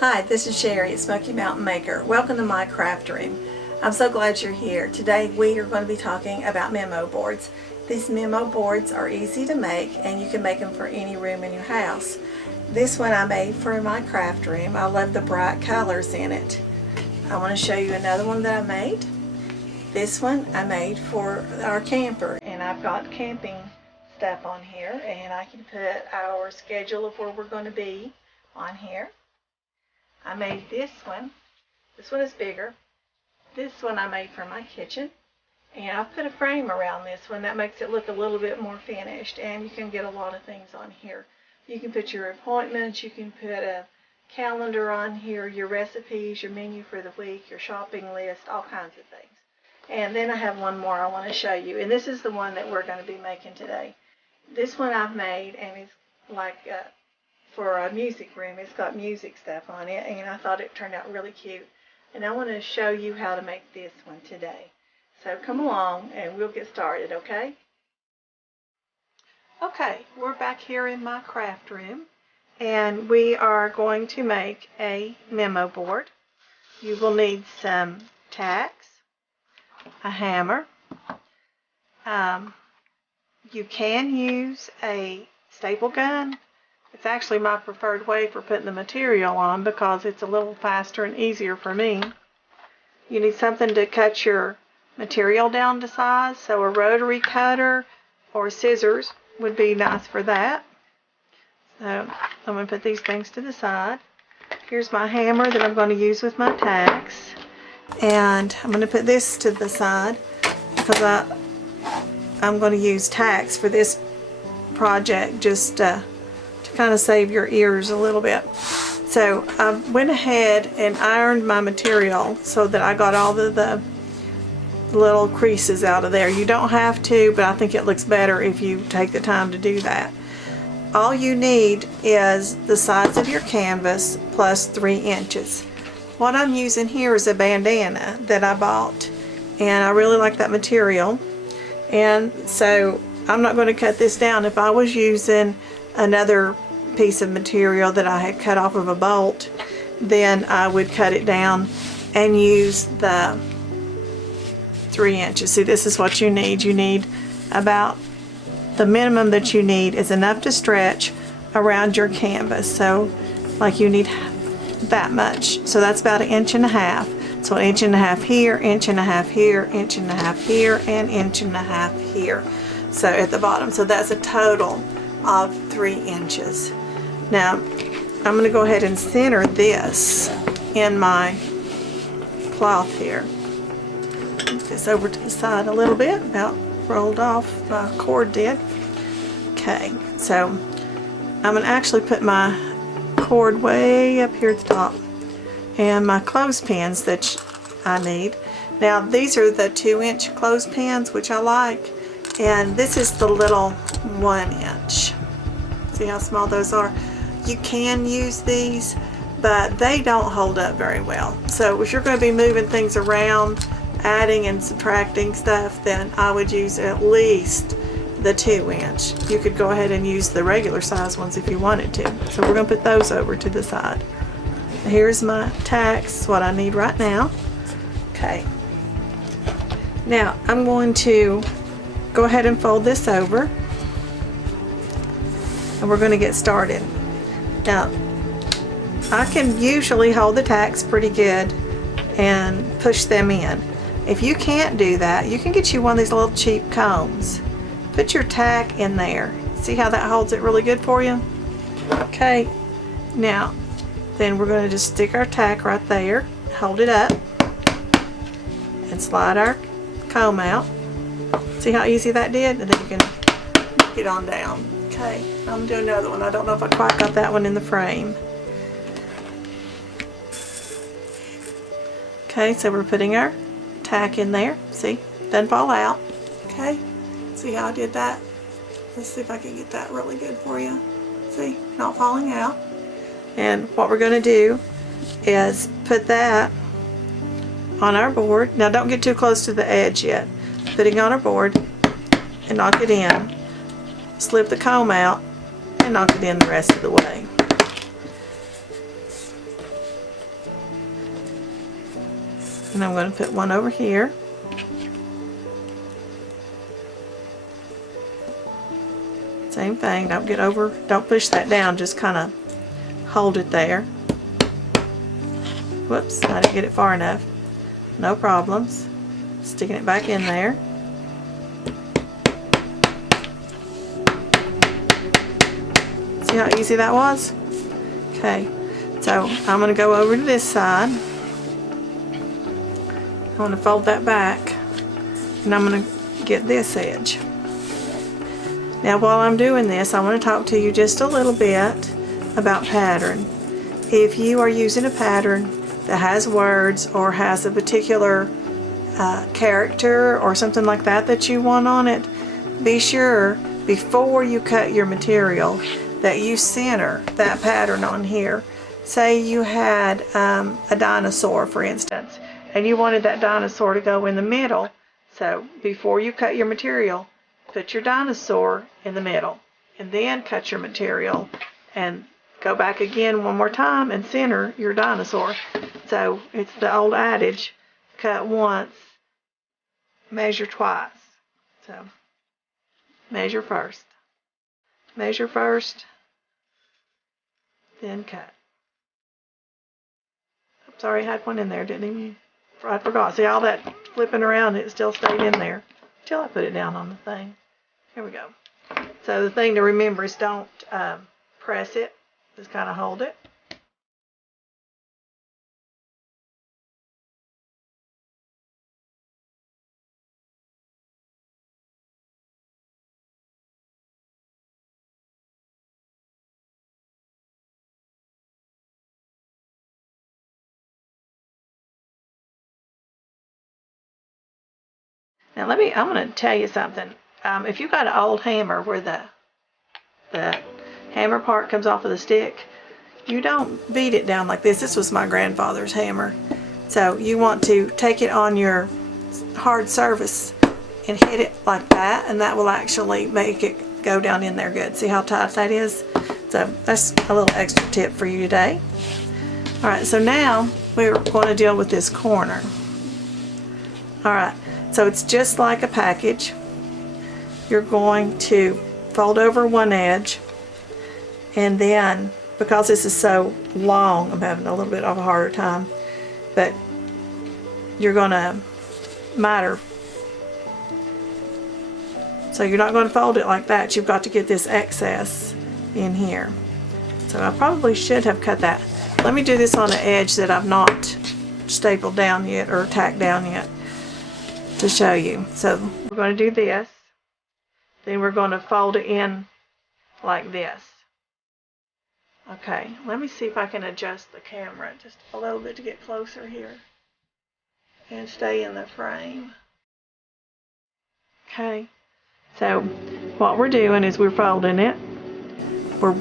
Hi, this is Sherry at Smoky Mountain Maker. Welcome to my craft room. I'm so glad you're here. Today we are going to be talking about Memo boards. These Memo boards are easy to make and you can make them for any room in your house. This one I made for my craft room. I love the bright colors in it. I want to show you another one that I made. This one I made for our camper, and I've got camping stuff on here, and I can put our schedule of where we're going to be on here. I made this one. This one is bigger. This one I made for my kitchen, and I've put a frame around this one that makes it look a little bit more finished, and you can get a lot of things on here. You can put your appointments, you can put a calendar on here, your recipes, your menu for the week, your shopping list, all kinds of things. And then I have one more I want to show you, and this is the one that we're going to be making today. This one I've made, and it's like for a music room. It's got music stuff on it, and I thought it turned out really cute. And I want to show you how to make this one today. So come along and we'll get started, okay? Okay, we're back here in my craft room, and we are going to make a memo board. You will need some tacks, a hammer. You can use a staple gun. It's actually my preferred way for putting the material on because it's a little faster and easier for me. You need something to cut your material down to size, so a rotary cutter or scissors would be nice for that. So I'm going to put these things to the side. Here's my hammer that I'm going to use with my tacks, and I'm going to put this to the side because I'm going to use tacks for this project just to kind of save your ears a little bit. So I went ahead and ironed my material so that I got all of the little creases out of there. You don't have to, but I think it looks better if you take the time to do that. All you need is the size of your canvas plus 3 inches. What I'm using here is a bandana that I bought, and I really like that material, and so I'm not going to cut this down. If I was using another piece of material that I had cut off of a bolt, then I would cut it down and use the 3 inches. See, this is what you need. You need about the minimum that you need is enough to stretch around your canvas. So like you need that much. So that's about 1.5 inches. So 1.5 inches here, 1.5 inches here, 1.5 inches here, and 1.5 inches here. So at the bottom. So that's a total of 3 inches. Now I'm going to go ahead and center this in my cloth here. Put this over to the side a little bit, about rolled off, my cord did. Okay, so I'm going to actually put my cord way up here at the top, and my clothespins that I need. Now these are the 2-inch clothespins, which I like, and this is the little 1 inch. See how small those are? You can use these, but they don't hold up very well. So if you're going to be moving things around, adding and subtracting stuff, then I would use at least the 2-inch. You could go ahead and use the regular size ones if you wanted to. So we're going to put those over to the side. Here's my tacks, what I need right now. Okay. Now I'm going to go ahead and fold this over, and we're going to get started. Now I can usually hold the tacks pretty good and push them in. If you can't do that, you can get you one of these little cheap combs. Put your tack in there. See how that holds it really good for you? Okay, now then we're going to just stick our tack right there, hold it up, and slide our comb out. See how easy that did? And then you can get on down. Okay, I'm going to do another one. I don't know if I quite got that one in the frame. Okay, so we're putting our tack in there. See, doesn't fall out. Okay, see how I did that? Let's see if I can get that really good for you. See, not falling out. And what we're going to do is put that on our board. Now don't get too close to the edge yet. Putting on our board and knock it in. Slip the comb out and knock it in the rest of the way. And I'm going to put one over here. Same thing, don't push that down, just kind of hold it there. Whoops, I didn't get it far enough. No problems. Sticking it back in there. See how easy that was? Okay, so I'm going to go over to this side. I'm going to fold that back, and I'm going to get this edge. Now while I'm doing this, I want to talk to you just a little bit about pattern. If you are using a pattern that has words or has a particular character or something like that you want on it, be sure before you cut your material that you center that pattern on here. Say you had a dinosaur, for instance, and you wanted that dinosaur to go in the middle. So before you cut your material, put your dinosaur in the middle, and then cut your material and go back again one more time and center your dinosaur. So it's the old adage, cut once, measure twice. So measure first, then cut. I'm sorry, I had one in there, didn't you? I forgot. See, all that flipping around, it still stayed in there till I put it down on the thing. Here we go. So the thing to remember is don't press it, just kind of hold it. Now I'm going to tell you something. If you've got an old hammer where the hammer part comes off of the stick, you don't beat it down like this. This was my grandfather's hammer. So you want to take it on your hard surface and hit it like that, and that will actually make it go down in there good. See how tight that is? So that's a little extra tip for you today. Alright, so now we're going to deal with this corner. Alright, so it's just like a package. You're going to fold over one edge, and then, because this is so long, I'm having a little bit of a harder time, but you're going to miter. So you're not going to fold it like that. You've got to get this excess in here. So I probably should have cut that. Let me do this on an edge that I've not stapled down yet or tacked down yet to show you. So we're going to do this. Then we're going to fold it in like this. Okay, let me see if I can adjust the camera just a little bit to get closer here and stay in the frame. Okay, so what we're doing is we're folding it. We're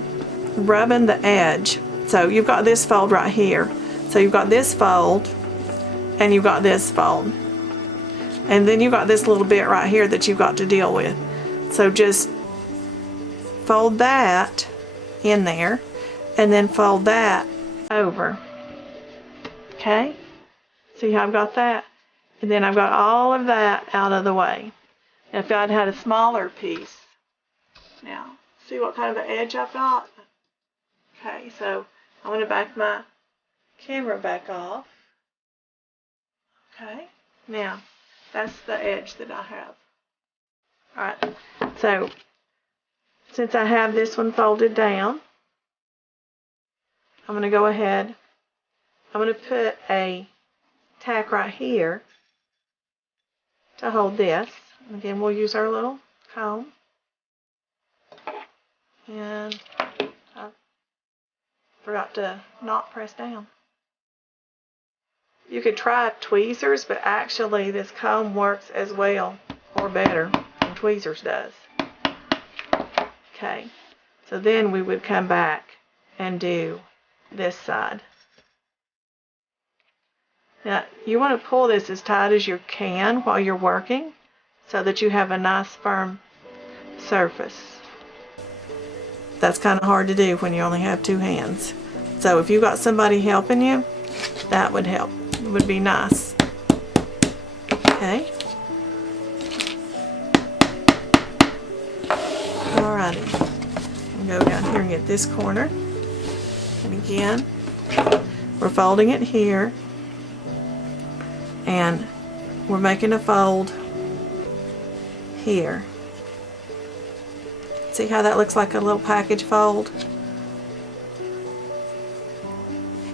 rubbing the edge. So you've got this fold right here. So you've got this fold and you've got this fold. And then you've got this little bit right here that you've got to deal with. So just fold that in there and then fold that over. Okay? See how I've got that? And then I've got all of that out of the way. Now if I'd had a smaller piece, now see what kind of an edge I've got? Okay, so I'm going to back my camera back off. Okay, now that's the edge that I have. Alright, so since I have this one folded down, I'm going to go ahead, I'm going to put a tack right here to hold this. Again, we'll use our little comb. And I forgot to not press down. You could try tweezers, but actually this comb works as well or better than tweezers does. Okay, so then we would come back and do this side. Now you want to pull this as tight as you can while you're working so that you have a nice firm surface. That's kind of hard to do when you only have two hands. So if you got somebody helping you, that would help. It would be nice. Okay. Alrighty. Go down here and get this corner. And again, we're folding it here. And we're making a fold here. See how that looks like a little package fold?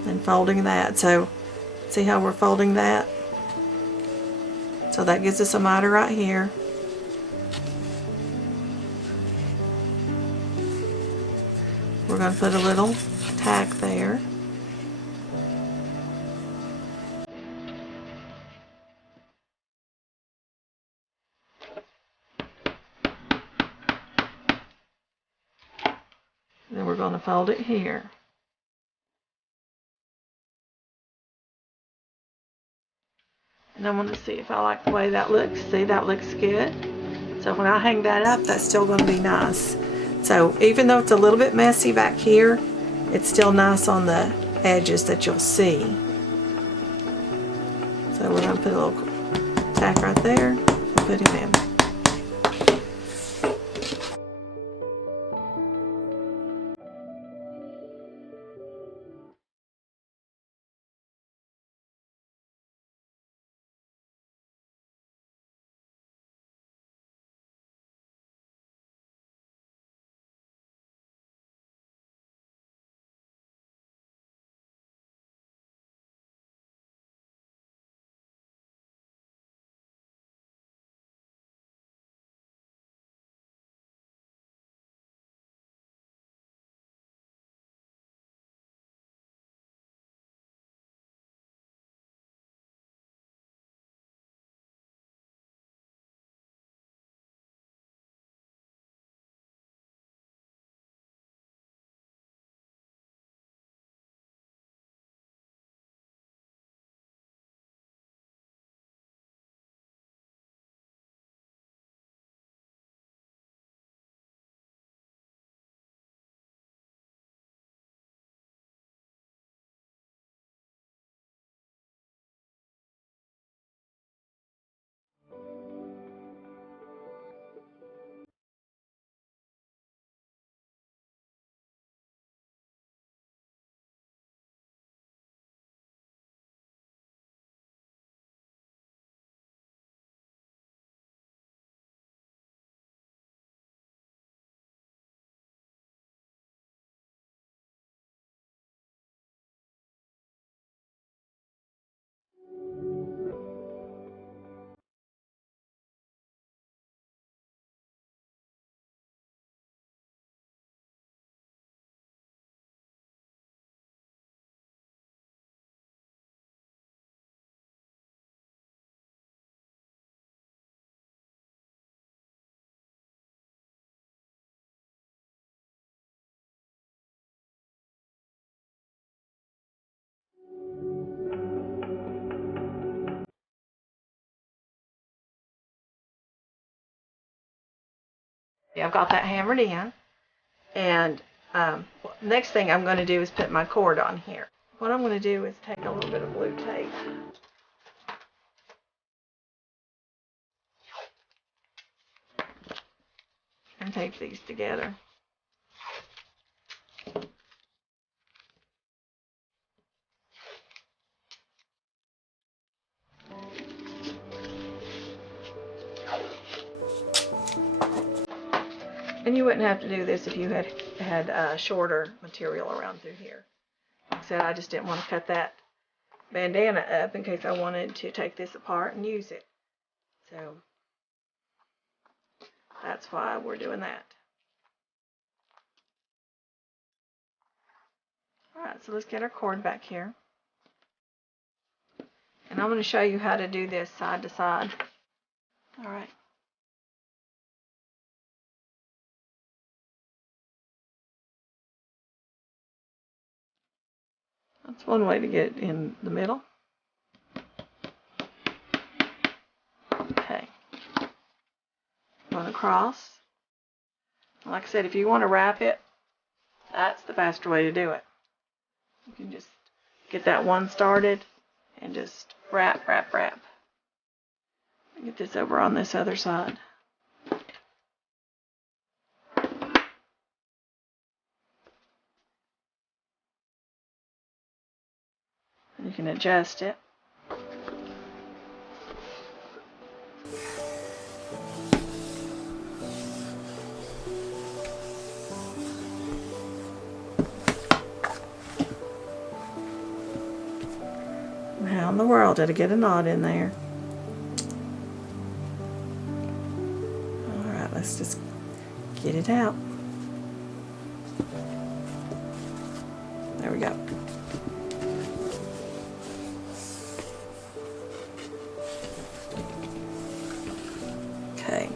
And folding that. So see how we're folding that? So that gives us a miter right here. We're going to put a little tack there. Then we're going to fold it here. And I want to see if I like the way that looks. See, that looks good. So when I hang that up, that's still going to be nice. So even though it's a little bit messy back here, it's still nice on the edges that you'll see. So we're going to put a little tack right there and put him in. Yeah, I've got that hammered in. And next thing I'm going to do is put my cord on here. What I'm going to do is take a little bit of blue tape and tape these together. And you wouldn't have to do this if you had shorter material around through here. Like I said, I just didn't want to cut that bandana up in case I wanted to take this apart and use it. So that's why we're doing that. Alright, so let's get our cord back here. And I'm going to show you how to do this side to side. Alright. That's one way to get it in the middle. Okay. Going across. Like I said, if you want to wrap it, that's the faster way to do it. You can just get that one started and just wrap, wrap, wrap. Get this over on this other side. You can adjust it. How in the world did I get a knot in there? Alright, let's just get it out. There we go. Okay,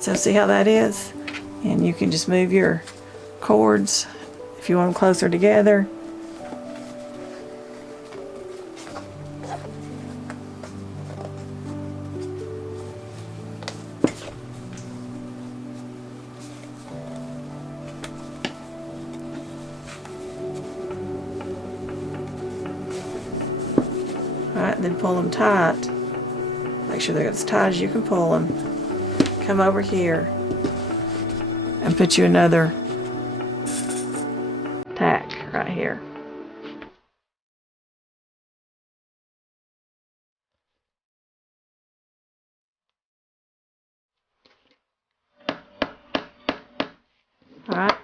so see how that is? And you can just move your cords if you want them closer together. Alright, then pull them tight. Make sure they're as tight as you can pull them. Come over here and put you another tack right here. Alright.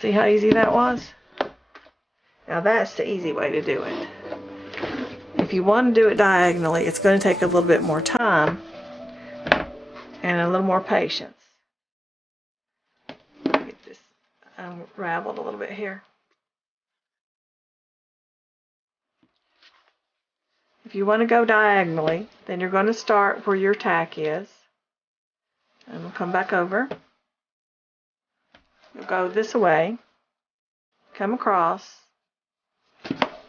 See how easy that was? Now that's the easy way to do it. If you want to do it diagonally, it's going to take a little bit more time and a little more patience. Get this unraveled a little bit here. If you want to go diagonally, then you're going to start where your tack is. And we'll come back over. You'll go this way, come across,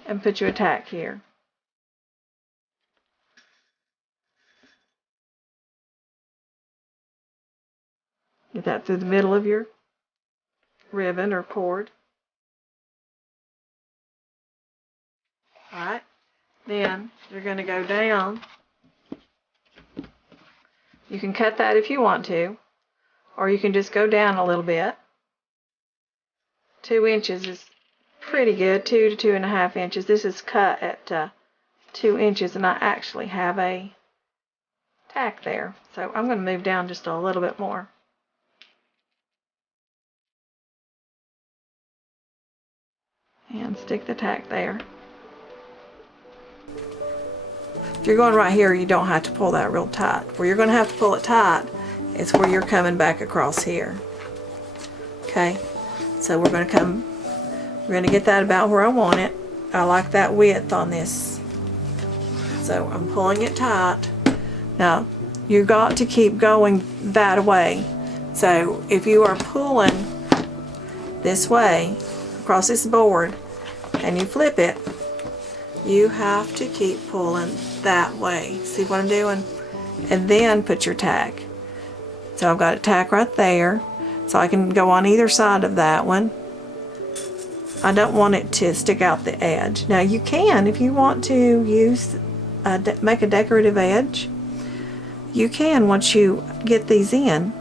and put your tack here. Get that through the middle of your ribbon or cord. Alright, then you're going to go down. You can cut that if you want to, or you can just go down a little bit. 2 inches is pretty good, 2 to 2.5 inches. This is cut at 2 inches, and I actually have a tack there. So I'm going to move down just a little bit more. And stick the tack there. If you're going right here, you don't have to pull that real tight. Where you're going to have to pull it tight is where you're coming back across here. Okay, so we're going to get that about where I want it. I like that width on this. So I'm pulling it tight. Now, you got to keep going that way. So if you are pulling this way across this board and you flip it, you have to keep pulling that way. See what I'm doing? And then put your tack. So I've got a tack right there, so I can go on either side of that one. I don't want it to stick out the edge. Now you can, if you want to use make a decorative edge, you can once you get these in.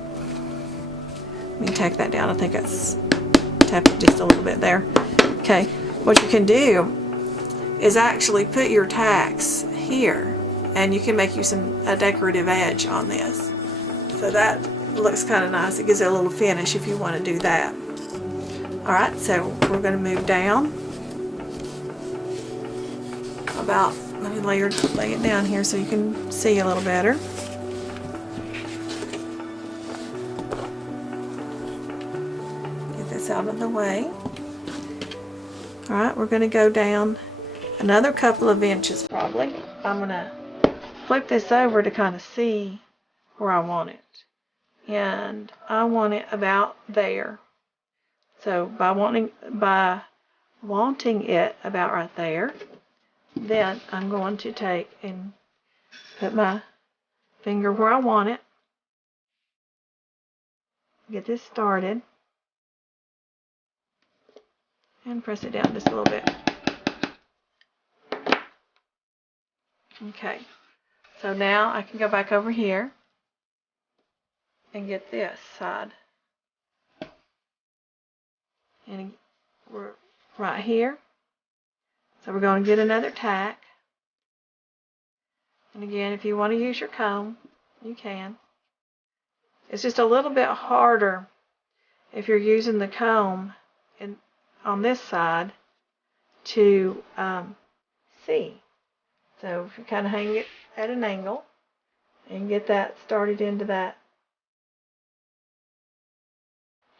Let me tack that down. I think that's tap it just a little bit there. Okay, what you can do is actually put your tacks here, and you can make you a decorative edge on this. So that looks kind of nice. It gives it a little finish if you want to do that. Alright, so we're going to move down about, let me lay it down here so you can see a little better. Get this out of the way. Alright, we're going to go down another couple of inches probably. I'm going to flip this over to kind of see where I want it. And I want it about there. So by wanting it about right there, then I'm going to take and put my finger where I want it. Get this started. And press it down just a little bit. Okay. So now I can go back over here and get this side. And we're right here. So we're going to get another tack. And again, if you want to use your comb, you can. It's just a little bit harder if you're using the comb on this side to see. So if you kind of hang it at an angle and get that started into that.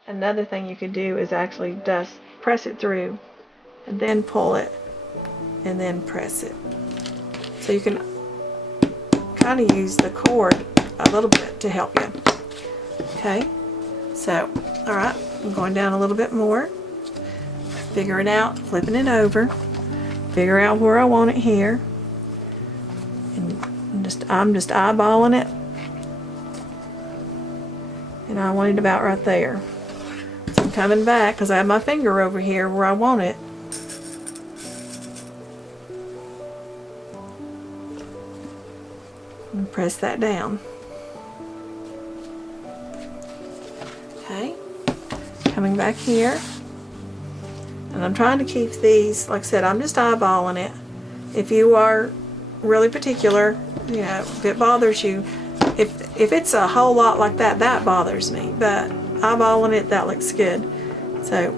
Another thing you could do is actually just press it through and then pull it and then press it. So you can kind of use the cord a little bit to help you. Okay, so alright, I'm going down a little bit more, figure it out, flipping it over, figure out where I want it here, and I'm just eyeballing it, and I want it about right there. So I'm coming back because I have my finger over here where I want it. And press that down. Okay, coming back here, and I'm trying to keep these, like I said, I'm just eyeballing it. If you are really particular, you know, if it bothers you, if it's a whole lot like that, that bothers me, but eyeballing it, that looks good. So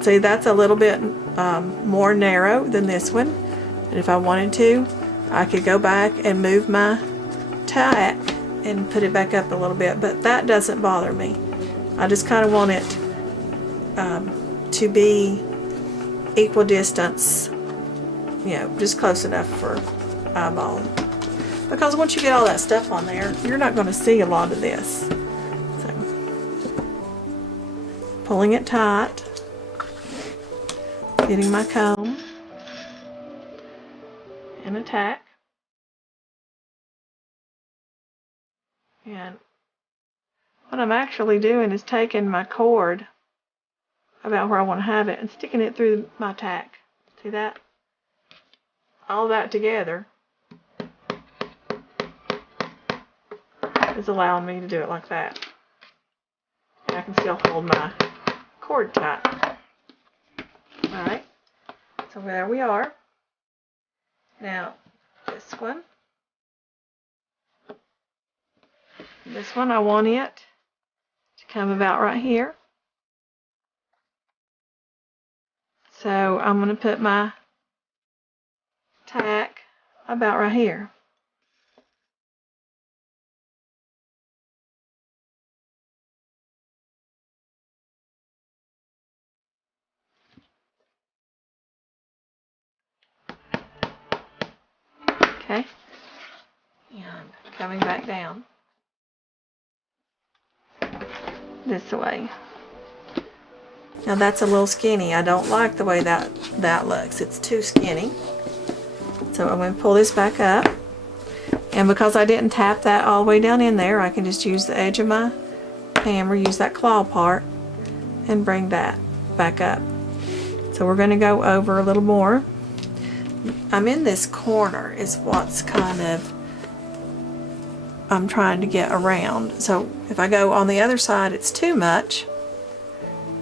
see, that's a little bit more narrow than this one, and if I wanted to, I could go back and move my tack and put it back up a little bit, but that doesn't bother me. I just kind of want it to be equal distance, you know, just close enough for eyeballing. Because once you get all that stuff on there, you're not going to see a lot of this. So, pulling it tight, getting my comb and a tack, and what I'm actually doing is taking my cord about where I want to have it and sticking it through my tack. See that? All that together is allowing me to do it like that. And I can still hold my cord tight. Alright, so there we are. Now, this one I want it to come about right here. So I'm going to put my tack about right here. Okay, and coming back down this way. Now that's a little skinny. I don't like the way that looks. It's too skinny. So I'm going to pull this back up. And because I didn't tap that all the way down in there, I can just use the edge of my hammer, use that claw part, and bring that back up. So we're going to go over a little more. I'm in this corner is what's kind of I'm trying to get around. So if I go on the other side, it's too much.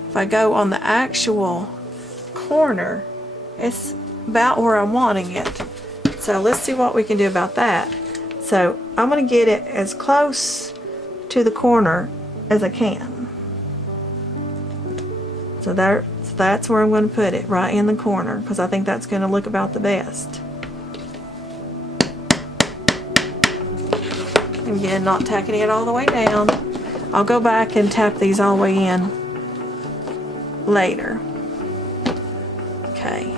If I go on the actual corner, it's about where I'm wanting it. So let's see what we can do about that. So I'm going to get it as close to the corner as I can. So that's where I'm going to put it, right in the corner, because I think that's going to look about the best. Again, not tacking it all the way down. I'll go back and tap these all the way in later. Okay,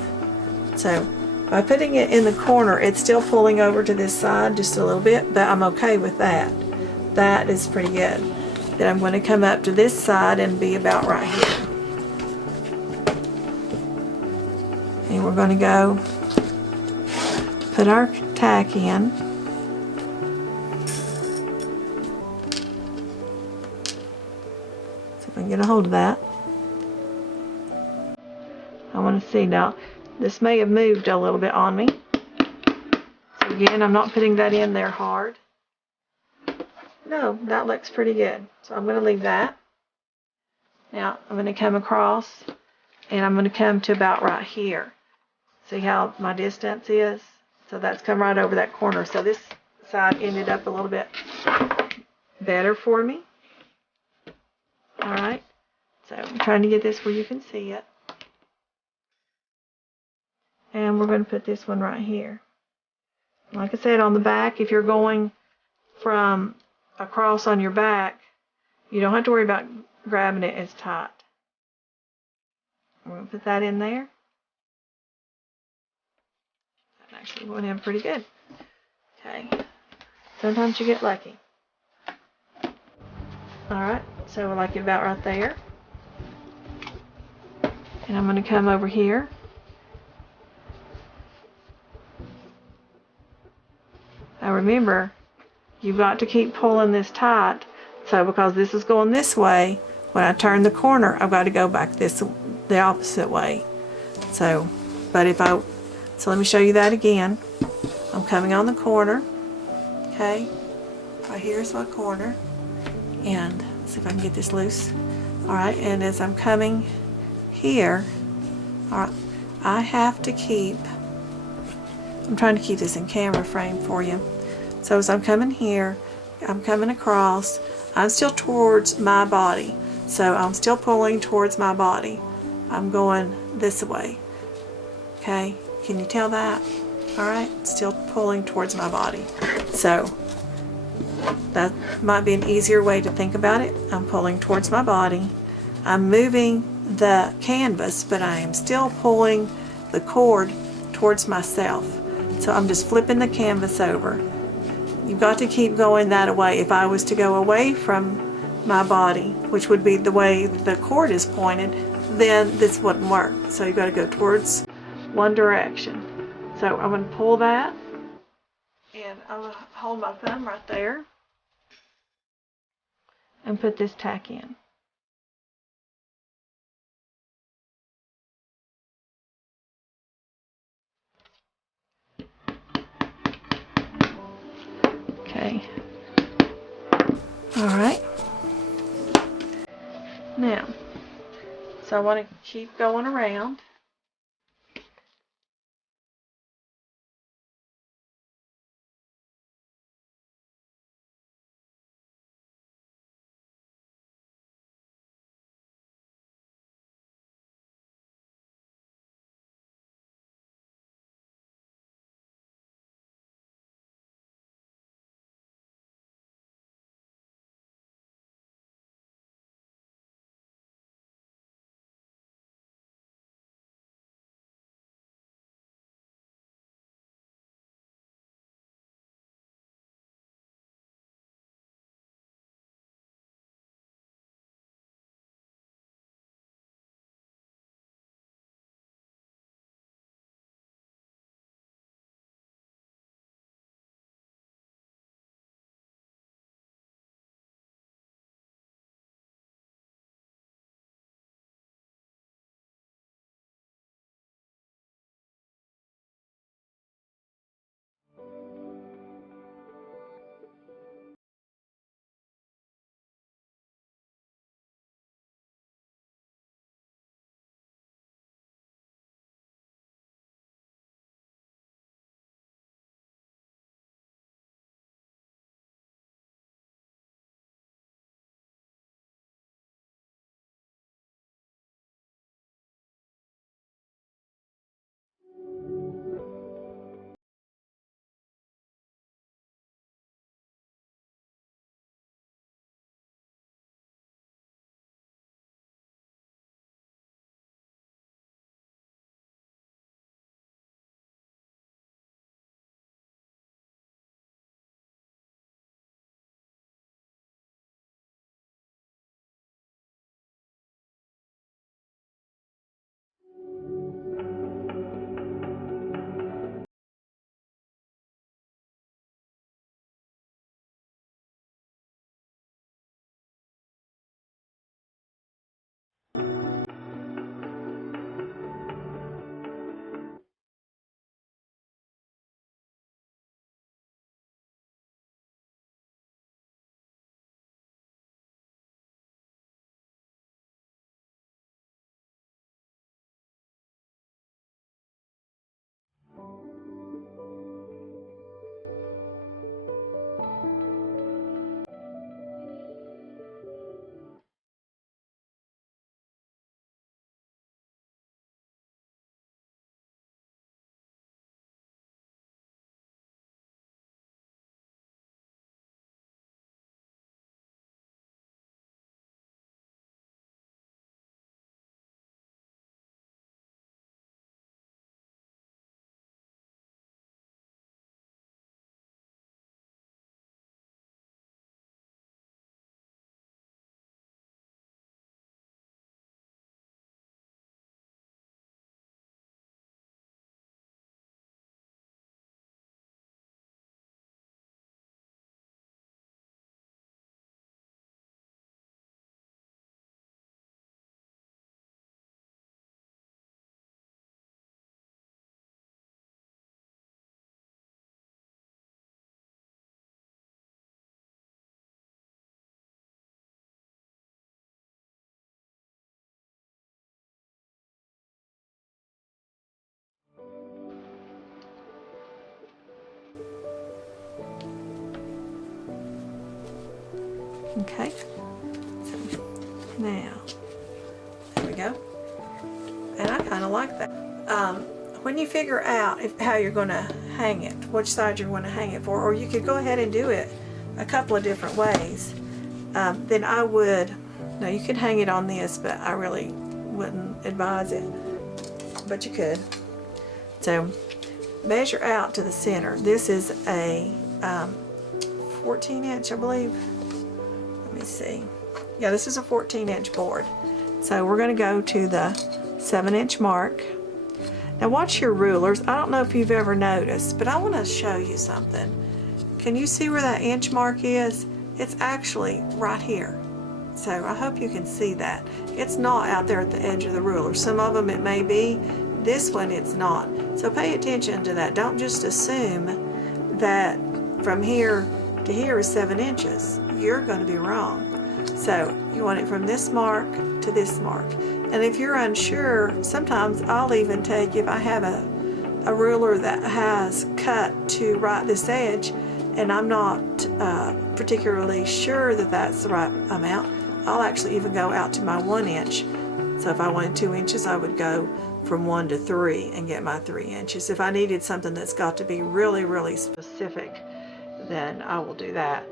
so by putting it in the corner, it's still pulling over to this side just a little bit, but I'm okay with that. That is pretty good. Then I'm going to come up to this side and be about right here. And we're going to go put our tack in. See if I can get a hold of that. I want to see now. This may have moved a little bit on me. So Again, I'm not putting that in there hard. No, that looks pretty good. So I'm going to leave that. Now I'm going to come across and I'm going to come to about right here. See how my distance is? So that's come right over that corner. So this side ended up a little bit better for me. Alright, so I'm trying to get this where you can see it. And we're going to put this one right here. Like I said, on the back, if you're going from across on your back, you don't have to worry about grabbing it as tight. We're going to put that in there. That actually went in pretty good. Okay, sometimes you get lucky. Alright, so we'll like it about right there. And I'm going to come over here. Now remember, you've got to keep pulling this tight. So because this is going this way, when I turn the corner, I've got to go back the opposite way. So let me show you that again. I'm coming on the corner. Okay, right here's my corner. And let's see if I can get this loose. Alright, and as I'm coming here, alright, I have to keep, I'm trying to keep this in camera frame for you. So as I'm coming here, I'm coming across, I'm still towards my body. So I'm still pulling towards my body. I'm going this way. Okay, can you tell that? Alright, still pulling towards my body. So that might be an easier way to think about it. I'm pulling towards my body. I'm moving the canvas, but I am still pulling the cord towards myself. So I'm just flipping the canvas over. You've got to keep going that way. If I was to go away from my body, which would be the way the cord is pointed, then this wouldn't work. So you've got to go towards one direction. So I'm going to pull that, and I'm going to hold my thumb right there and put this tack in. Okay. Alright. Now, so I want to keep going around. Okay, so now, there we go. And I kind of like that. When you figure out how you're going to hang it, which side you're going to hang it for, or you could go ahead and do it a couple of different ways, then I would, now you could hang it on this, but I really wouldn't advise it, but you could. So measure out to the center. This is a 14 inch, I believe. Let me see. Yeah, this is a 14-inch board. So we're going to go to the 7-inch mark. Now watch your rulers. I don't know if you've ever noticed, but I want to show you something. Can you see where that inch mark is? It's actually right here. So I hope you can see that. It's not out there at the edge of the ruler. Some of them it may be. This one it's not. So pay attention to that. Don't just assume that from here to here is 7 inches. You're going to be wrong. So you want it from this mark to this mark. And if you're unsure, sometimes I'll even take, if I have a ruler that has cut to right this edge and I'm not particularly sure that that's the right amount, I'll actually even go out to my 1 inch. So if I wanted 2 inches, I would go from 1 to 3 and get my 3 inches. If I needed something that's got to be really, really specific, then I will do that.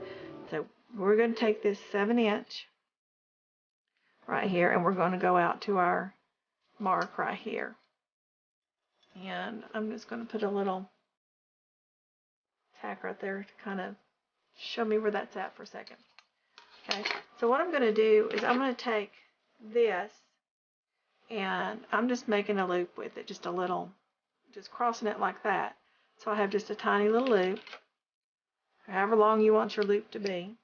So we're going to take this 7-inch right here and we're going to go out to our mark right here. And I'm just going to put a little tack right there to kind of show me where that's at for a second. Okay, so what I'm going to do is I'm going to take this and I'm just making a loop with it, just a little, just crossing it like that. So I have just a tiny little loop, however long you want your loop to be.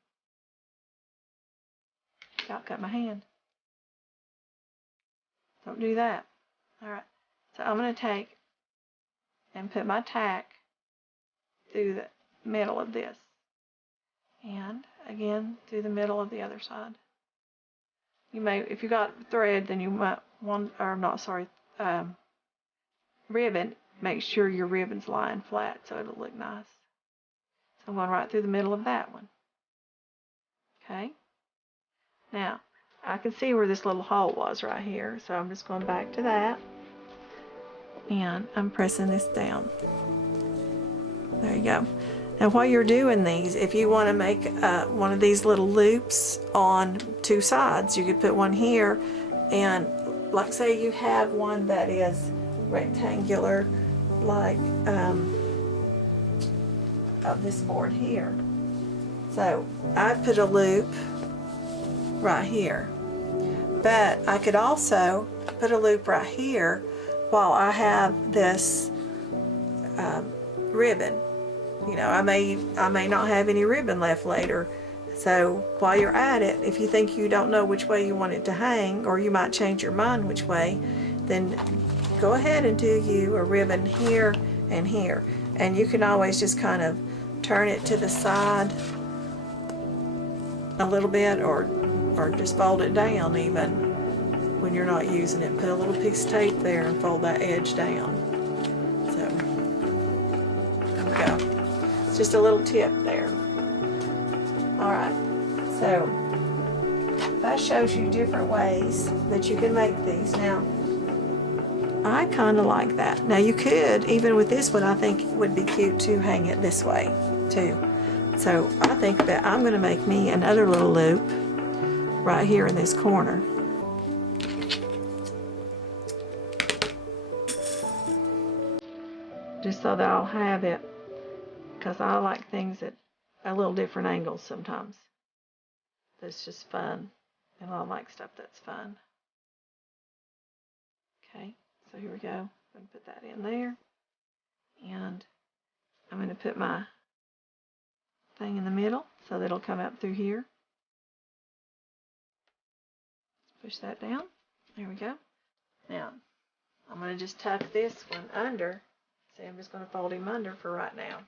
I'll cut my hand. Don't do that. Alright, so I'm going to take and put my tack through the middle of this. And again, through the middle of the other side. You may, if you got thread, then you might want, or not, sorry, ribbon, make sure your ribbon's lying flat so it'll look nice. So I'm going right through the middle of that one. Okay. Now, I can see where this little hole was right here, so I'm just going back to that. And I'm pressing this down. There you go. Now while you're doing these, if you want to make one of these little loops on 2 sides, you could put one here, and like say you have one that is rectangular, like of this board here. So I put a loop right here, but I could also put a loop right here while I have this ribbon. You know, I may not have any ribbon left later. So while you're at it, if you think you don't know which way you want it to hang, or you might change your mind which way, then go ahead and do you a ribbon here and here. And you can always just kind of turn it to the side a little bit, or just fold it down even when you're not using it. Put a little piece of tape there and fold that edge down. So there we go. It's just a little tip there. Alright, so that shows you different ways that you can make these. Now, I kind of like that. Now you could, even with this one, I think it would be cute to hang it this way too. So I think that I'm going to make me another little loop right here in this corner. Just so that I'll have it, because I like things at a little different angles sometimes. It's just fun, and I like stuff that's fun. Okay, so here we go. I'm going to put that in there, and I'm going to put my thing in the middle so that it'll come up through here. Push that down. There we go. Now, I'm going to just tuck this one under. See, I'm just going to fold him under for right now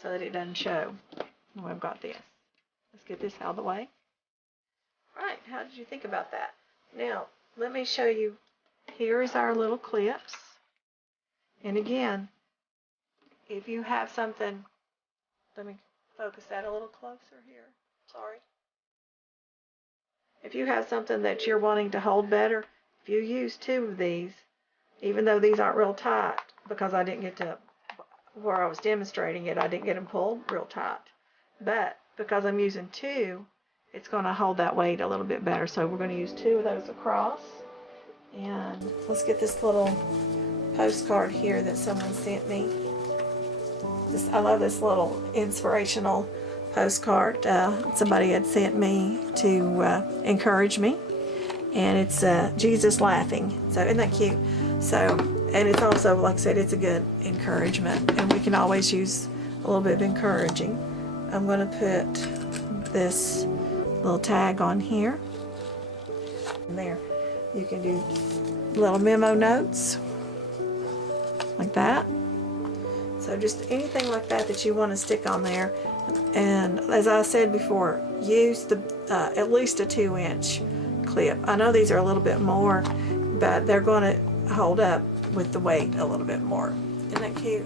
so that it doesn't show. Oh, I've got this. Let's get this out of the way. Right, how did you think about that? Now, let me show you. Here is our little clips. And again, if you have something, let me focus that a little closer here. Sorry. If you have something that you're wanting to hold better, if you use 2 of these, even though these aren't real tight, because I didn't get to where I was demonstrating it, I didn't get them pulled real tight. But because I'm using 2, it's going to hold that weight a little bit better. So we're going to use 2 of those across. And let's get this little postcard here that someone sent me. I love this little inspirational postcard. Somebody had sent me to encourage me. And it's Jesus laughing. So isn't that cute? So, and it's also, like I said, it's a good encouragement. And we can always use a little bit of encouraging. I'm going to put this little tag on here. And there, you can do little memo notes like that. So just anything like that that you want to stick on there. And as I said before, use the at least a 2-inch clip. I know these are a little bit more, but they're going to hold up with the weight a little bit more. Isn't that cute?